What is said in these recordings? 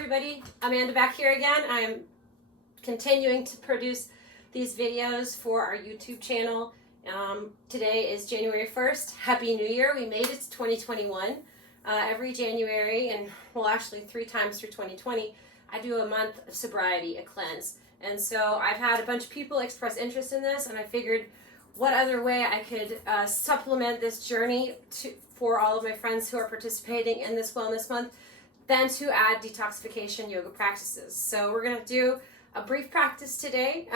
everybody, Amanda back here again. I am continuing to produce these videos for our YouTube channel. Today is January 1st. Happy New Year. We made it to 2021. Every January, and well actually 3 times through 2020, I do a month of sobriety, a cleanse. And so I've had a bunch of people express interest in this, and I figured what other way I could supplement this journey for all of my friends who are participating in this Wellness Month than to add detoxification yoga practices. So we're going to do a brief practice today.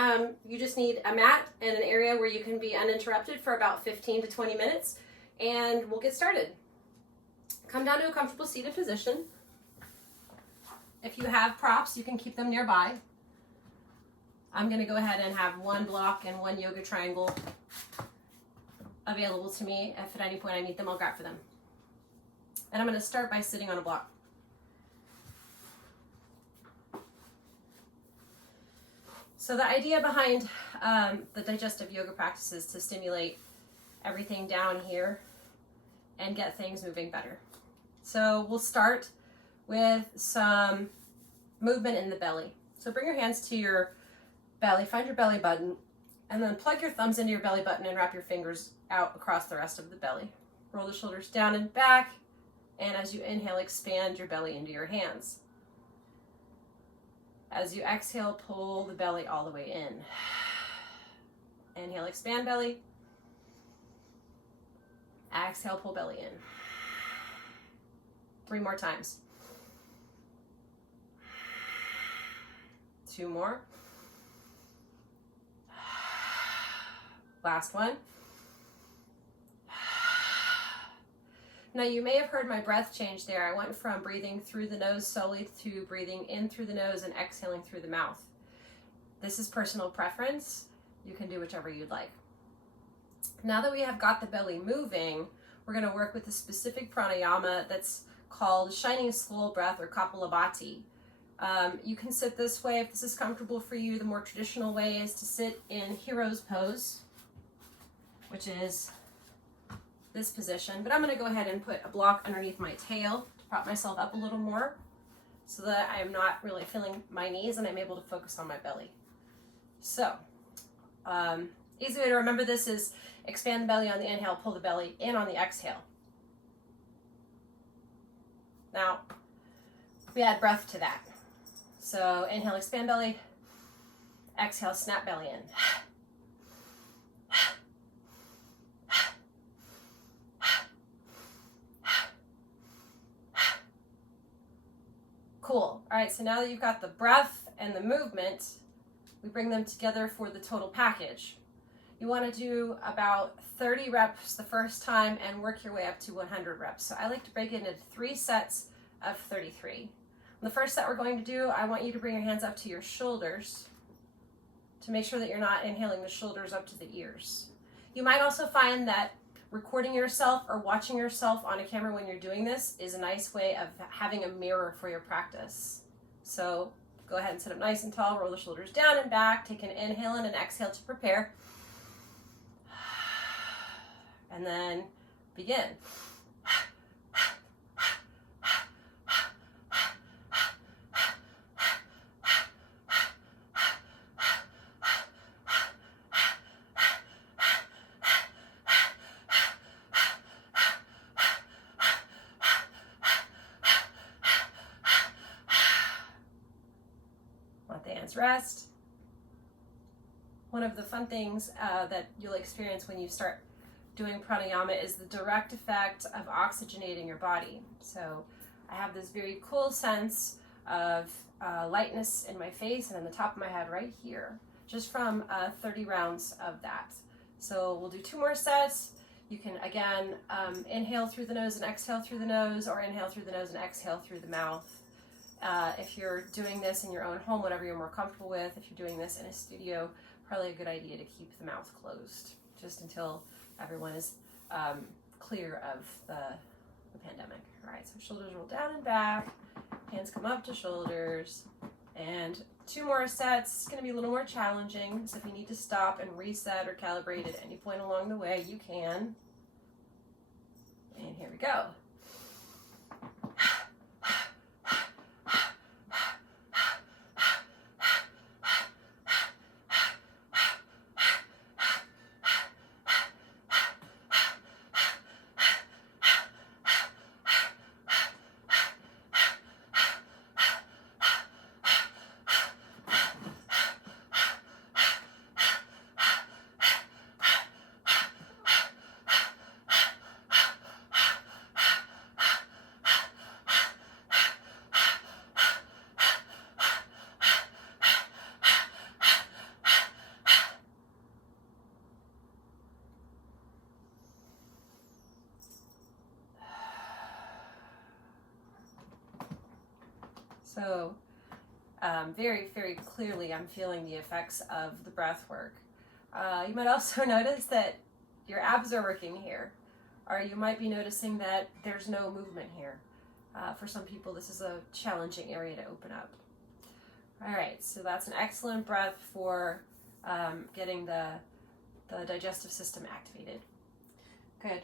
You just need a mat and an area where you can be uninterrupted for about 15 to 20 minutes, and we'll get started. Come down to a comfortable seated position. If you have props, you can keep them nearby. I'm going to go ahead and have one block and one yoga triangle available to me. If at any point I need them, I'll grab for them. And I'm going to start by sitting on a block. So the idea behind the digestive yoga practice is to stimulate everything down here and get things moving better. So we'll start with some movement in the belly. So bring your hands to your belly, find your belly button, and then plug your thumbs into your belly button and wrap your fingers out across the rest of the belly. Roll the shoulders down and back, and as you inhale, expand your belly into your hands. As you exhale, pull the belly all the way in. Inhale, expand belly. Exhale, pull belly in. 3 more times. 2 more. Last one. Now you may have heard my breath change there. I went from breathing through the nose solely to breathing in through the nose and exhaling through the mouth. This is personal preference. You can do whichever you'd like. Now that we have got the belly moving, we're going to work with a specific pranayama that's called shining skull breath, or Kapalabhati. You can sit this way if this is comfortable for you. The more traditional way is to sit in hero's pose, which is this position, but I'm going to go ahead and put a block underneath my tail to prop myself up a little more so that I am not really feeling my knees and I'm able to focus on my belly. So, easy way to remember this is expand the belly on the inhale, pull the belly in on the exhale. Now, we add breath to that. So inhale, expand belly, exhale, snap belly in. Cool. All right, so now that you've got the breath and the movement, we bring them together for the total package. You want to do about 30 reps the first time and work your way up to 100 reps. So I like to break it into 3 sets of 33. On the first set we're going to do, I want you to bring your hands up to your shoulders to make sure that you're not inhaling the shoulders up to the ears. You might also find that recording yourself or watching yourself on a camera when you're doing this is a nice way of having a mirror for your practice. So go ahead and sit up nice and tall, roll the shoulders down and back, take an inhale and an exhale to prepare. And then begin. Let the hands rest. One of the fun things that you'll experience when you start doing pranayama is the direct effect of oxygenating your body. So I have this very cool sense of lightness in my face and in the top of my head right here, just from 30 rounds of that. So we'll do 2 more sets. You can again inhale through the nose and exhale through the nose, or inhale through the nose and exhale through the mouth. If you're doing this in your own home, whatever you're more comfortable with, if you're doing this in a studio, probably a good idea to keep the mouth closed just until everyone is clear of the pandemic. All right, so shoulders roll down and back, hands come up to shoulders, and 2 more sets. It's going to be a little more challenging, so if you need to stop and reset or calibrate at any point along the way, you can. And here we go. So very, very clearly I'm feeling the effects of the breath work. You might also notice that your abs are working here, or you might be noticing that there's no movement here. For some people, this is a challenging area to open up. All right, so that's an excellent breath for getting the digestive system activated. Good.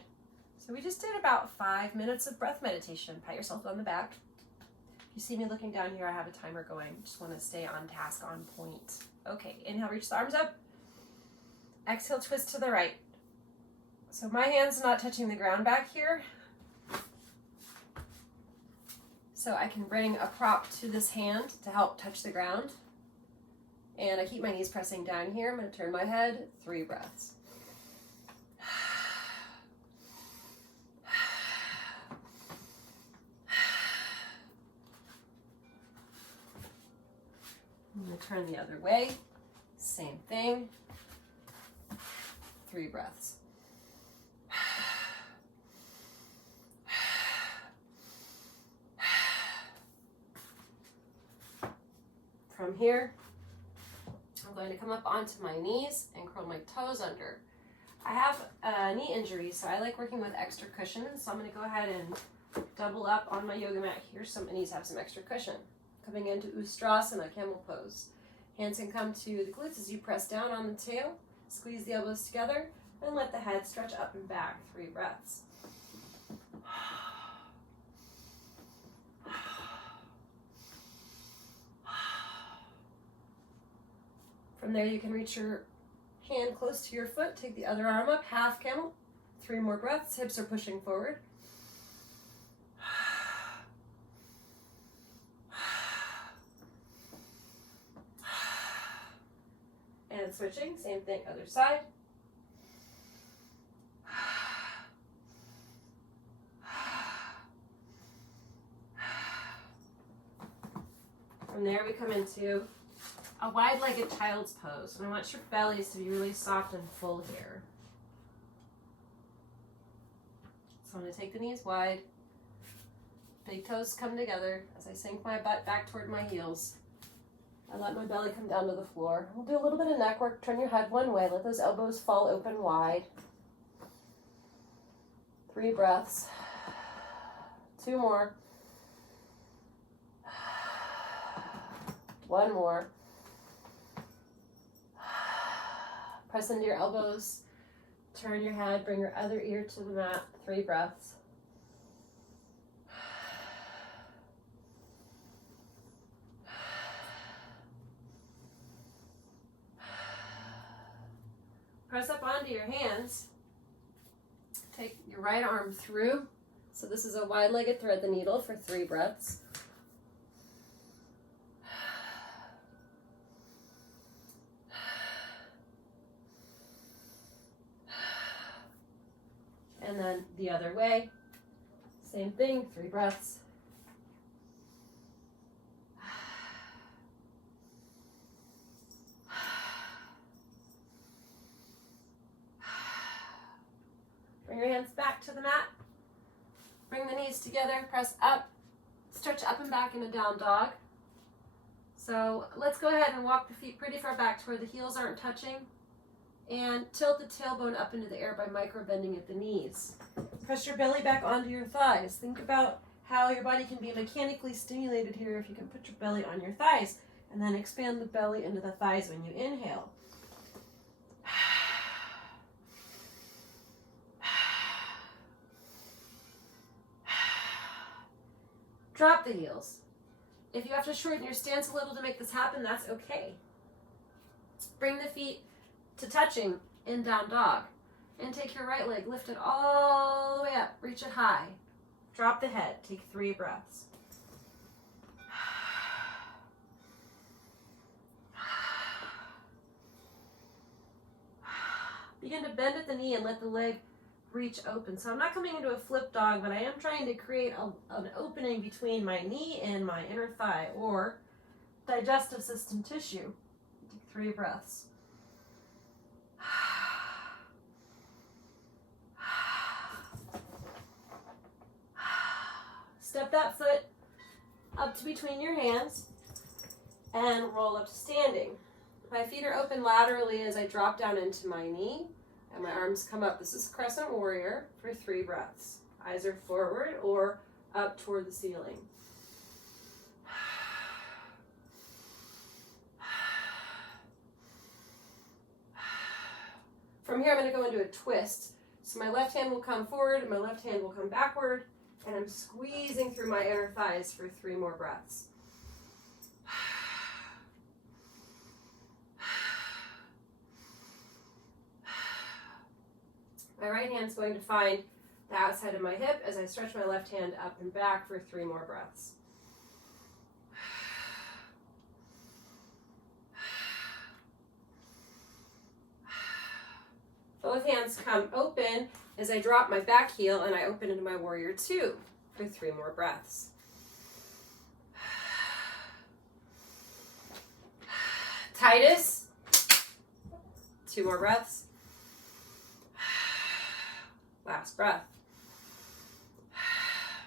So we just did about 5 minutes of breath meditation. Pat yourself on the back. If you see me looking down here, I have a timer going. Just want to stay on task, on point. Okay, inhale, reach the arms up. Exhale, twist to the right. So my hand's not touching the ground back here. So I can bring a prop to this hand to help touch the ground. And I keep my knees pressing down here. I'm going to turn my head, 3 breaths. I'm going to turn the other way. Same thing. 3 breaths. From here, I'm going to come up onto my knees and curl my toes under. I have a knee injury, so I like working with extra cushion. So I'm going to go ahead and double up on my yoga mat here so my knees have some extra cushion. Coming into Ustrasana, camel pose. Hands can come to the glutes as you press down on the tail. Squeeze the elbows together and let the head stretch up and back. 3 breaths. From there, you can reach your hand close to your foot. Take the other arm up, half camel. 3 more breaths. Hips are pushing forward. And switching, same thing, other side. From there, we come into a wide-legged child's pose. And I want your bellies to be really soft and full here. So I'm going to take the knees wide. Big toes come together as I sink my butt back toward my heels. I let my belly come down to the floor. We'll do a little bit of neck work. Turn your head one way. Let those elbows fall open wide. 3 breaths. 2 more. 1 more. Press into your elbows. Turn your head. Bring your other ear to the mat. 3 breaths. Press up onto your hands. Take your right arm through. So this is a wide-legged thread the needle for 3 breaths. And then the other way. Same thing, 3 breaths. Bring your hands back to the mat. Bring the knees together, press up, stretch up and back in a down dog. So let's go ahead and walk the feet pretty far back to where the heels aren't touching. And tilt the tailbone up into the air by micro bending at the knees. Press your belly back onto your thighs. Think about how your body can be mechanically stimulated here if you can put your belly on your thighs. And then expand the belly into the thighs when you inhale. Drop the heels. If you have to shorten your stance a little to make this happen, that's okay. Bring the feet to touching in down dog. And take your right leg, lift it all the way up, reach it high. Drop the head, take 3 breaths. Begin to bend at the knee and let the leg reach open. So I'm not coming into a flip dog, but I am trying to create an opening between my knee and my inner thigh or digestive system tissue. Take 3 breaths. Step that foot up up to between your hands and roll up to standing. My feet are open laterally as I drop down into my knee and my arms come up. This is Crescent Warrior for 3 breaths. Eyes are forward or up toward the ceiling. From here, I'm going to go into a twist. So my left hand will come forward, my left hand will come backward, and I'm squeezing through my inner thighs for 3 more breaths. My right hand's going to find the outside of my hip as I stretch my left hand up and back for 3 more breaths. Both hands come open as I drop my back heel and I open into my Warrior 2 for 3 more breaths. Titus, 2 more breaths. Last breath.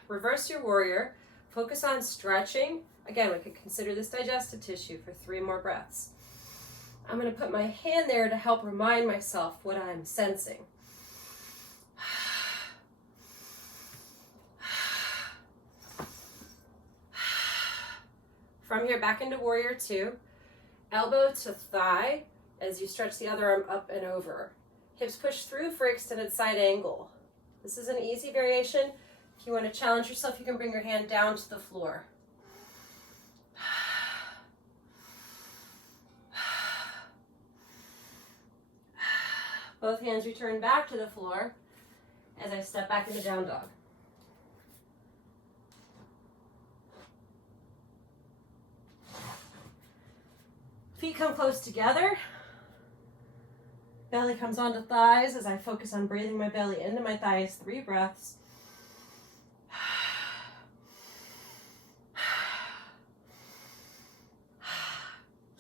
Reverse your Warrior. Focus on stretching. Again, we could consider this digestive tissue for 3 more breaths. I'm going to put my hand there to help remind myself what I'm sensing. From here, back into Warrior 2. Elbow to thigh as you stretch the other arm up and over. Hips push through for extended side angle. This is an easy variation. If you want to challenge yourself, you can bring your hand down to the floor. Both hands return back to the floor as I step back into down dog. Feet come close together. Belly comes onto thighs as I focus on breathing my belly into my thighs. 3 breaths.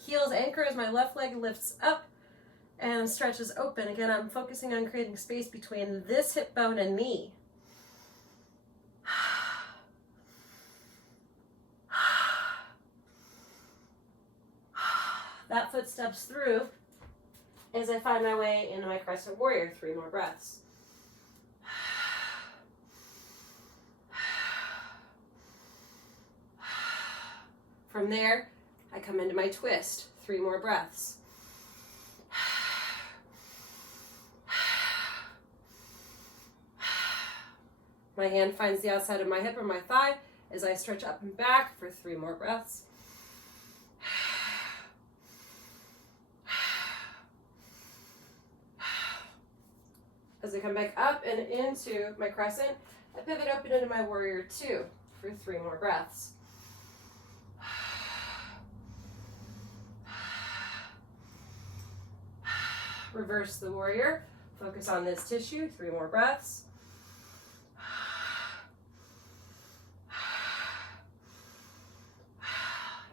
Heels anchor as my left leg lifts up and stretches open. Again, I'm focusing on creating space between this hip bone and me. That foot steps through as I find my way into my Crescent Warrior. 3 more breaths. From there, I come into my twist. 3 more breaths. My hand finds the outside of my hip or my thigh as I stretch up and back for 3 more breaths. As I come back up and into my crescent, I pivot open into my Warrior 2 for 3 more breaths. Reverse the Warrior. Focus on this tissue. 3 more breaths.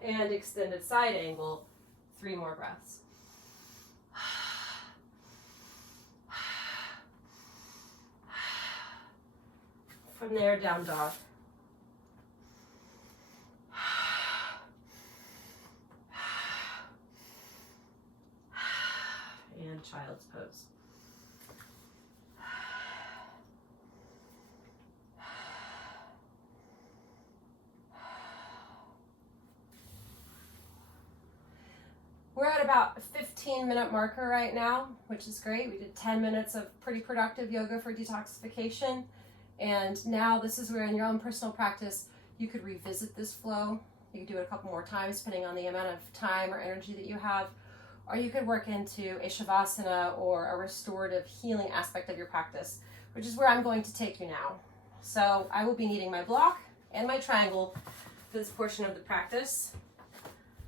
And extended side angle. 3 more breaths. From there, down dog. And child's pose. We're at about a 15-minute marker right now, which is great. We did 10 minutes of pretty productive yoga for detoxification. And now this is where in your own personal practice, you could revisit this flow. You could do it a couple more times, depending on the amount of time or energy that you have. Or you could work into a shavasana or a restorative healing aspect of your practice, which is where I'm going to take you now. So I will be needing my block and my triangle for this portion of the practice.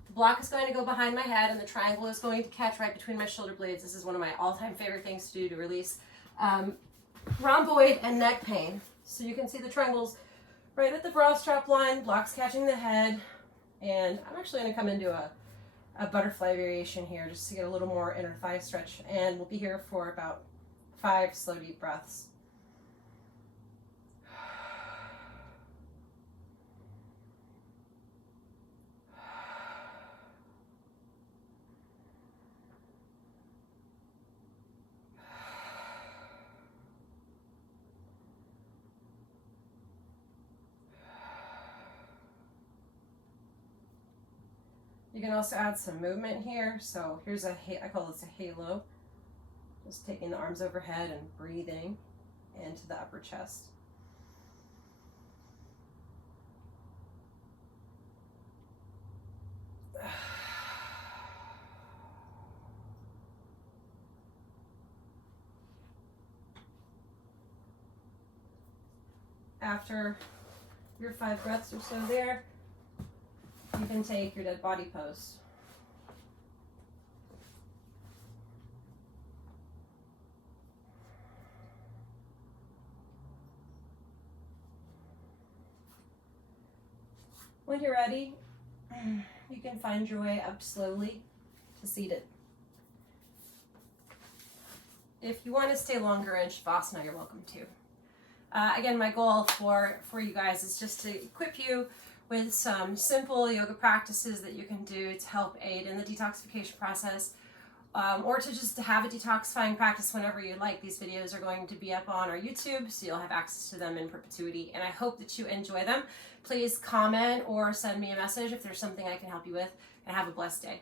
The block is going to go behind my head and the triangle is going to catch right between my shoulder blades. This is one of my all-time favorite things to do to release rhomboid and neck pain. So you can see the triangles right at the bra strap line, blocks catching the head, and I'm actually going to come into a butterfly variation here just to get a little more inner thigh stretch, and we'll be here for about 5 slow deep breaths. You can also add some movement here. So here's I call this a halo. Just taking the arms overhead and breathing into the upper chest. After your 5 breaths or so there, you can take your dead body pose. When you're ready, you can find your way up slowly to seated. If you want to stay longer in Shavasana, you're welcome to. Again, my goal for you guys is just to equip you with some simple yoga practices that you can do to help aid in the detoxification process, or to just have a detoxifying practice whenever you like. These videos are going to be up on our YouTube, so you'll have access to them in perpetuity, and I hope that you enjoy them. Please comment or send me a message if there's something I can help you with, and have a blessed day.